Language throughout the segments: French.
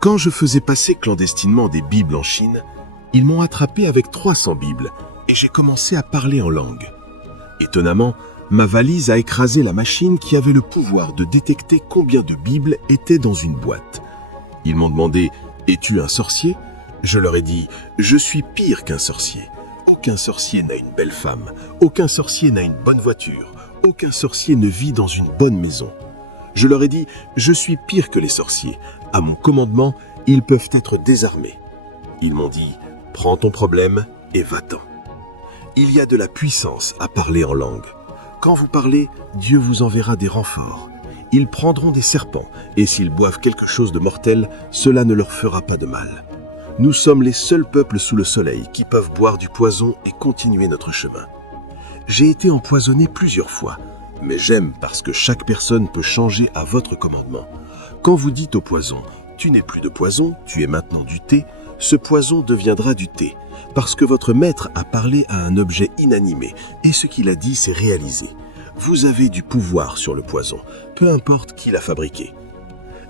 Quand je faisais passer clandestinement des Bibles en Chine, ils m'ont attrapé avec 300 Bibles et j'ai commencé à parler en langue. Étonnamment, ma valise a écrasé la machine qui avait le pouvoir de détecter combien de Bibles étaient dans une boîte. Ils m'ont demandé « Es-tu un sorcier ?» Je leur ai dit « Je suis pire qu'un sorcier. Aucun sorcier n'a une belle femme, aucun sorcier n'a une bonne voiture, aucun sorcier ne vit dans une bonne maison. » Je leur ai dit « Je suis pire que les sorciers. À mon commandement, ils peuvent être désarmés. » Ils m'ont dit « Prends ton problème et va-t'en. » Il y a de la puissance à parler en langue. Quand vous parlez, Dieu vous enverra des renforts. Ils prendront des serpents, et s'ils boivent quelque chose de mortel, cela ne leur fera pas de mal. Nous sommes les seuls peuples sous le soleil qui peuvent boire du poison et continuer notre chemin. J'ai été empoisonné plusieurs fois, mais j'aime parce que chaque personne peut changer à votre commandement. Quand vous dites au poison « Tu n'es plus de poison, tu es maintenant du thé », ce poison deviendra du thé, parce que votre maître a parlé à un objet inanimé, et ce qu'il a dit s'est réalisé. Vous avez du pouvoir sur le poison, peu importe qui l'a fabriqué.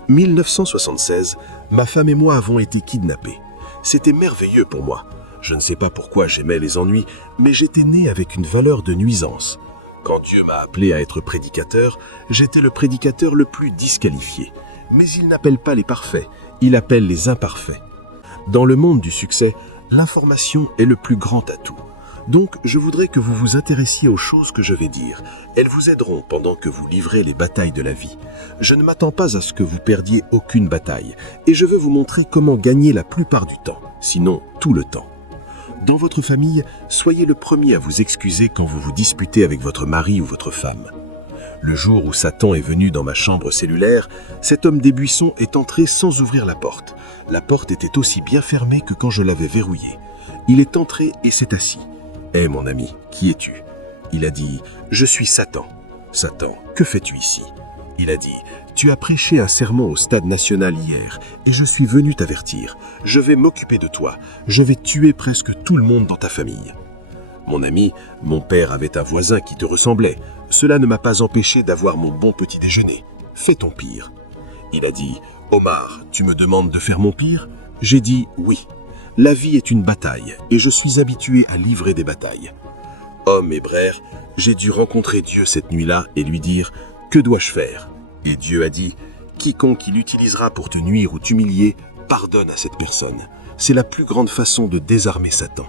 1976, ma femme et moi avons été kidnappés. C'était merveilleux pour moi. Je ne sais pas pourquoi j'aimais les ennuis, mais j'étais né avec une valeur de nuisance. Quand Dieu m'a appelé à être prédicateur, j'étais le prédicateur le plus disqualifié. Mais il n'appelle pas les parfaits, il appelle les imparfaits. Dans le monde du succès, l'information est le plus grand atout. Donc, je voudrais que vous vous intéressiez aux choses que je vais dire. Elles vous aideront pendant que vous livrez les batailles de la vie. Je ne m'attends pas à ce que vous perdiez aucune bataille, et je veux vous montrer comment gagner la plupart du temps, sinon tout le temps. Dans votre famille, soyez le premier à vous excuser quand vous vous disputez avec votre mari ou votre femme. Le jour où Satan est venu dans ma chambre cellulaire, cet homme des buissons est entré sans ouvrir la porte. La porte était aussi bien fermée que quand je l'avais verrouillée. Il est entré et s'est assis. « Hé mon ami, qui es-tu » Il a dit « Je suis Satan. »« Satan, que fais-tu ici » Il a dit « Tu as prêché un sermon au Stade national hier et je suis venu t'avertir. Je vais m'occuper de toi. Je vais tuer presque tout le monde dans ta famille. » Mon ami, mon père avait un voisin qui te ressemblait. Cela ne m'a pas empêché d'avoir mon bon petit déjeuner. Fais ton pire. Il a dit « Omar, tu me demandes de faire mon pire ?» J'ai dit « Oui. La vie est une bataille et je suis habitué à livrer des batailles. » Homme hébreu, j'ai dû rencontrer Dieu cette nuit-là et lui dire « Que dois-je faire ?» Et Dieu a dit « Quiconque il utilisera pour te nuire ou t'humilier, pardonne à cette personne. C'est la plus grande façon de désarmer Satan. »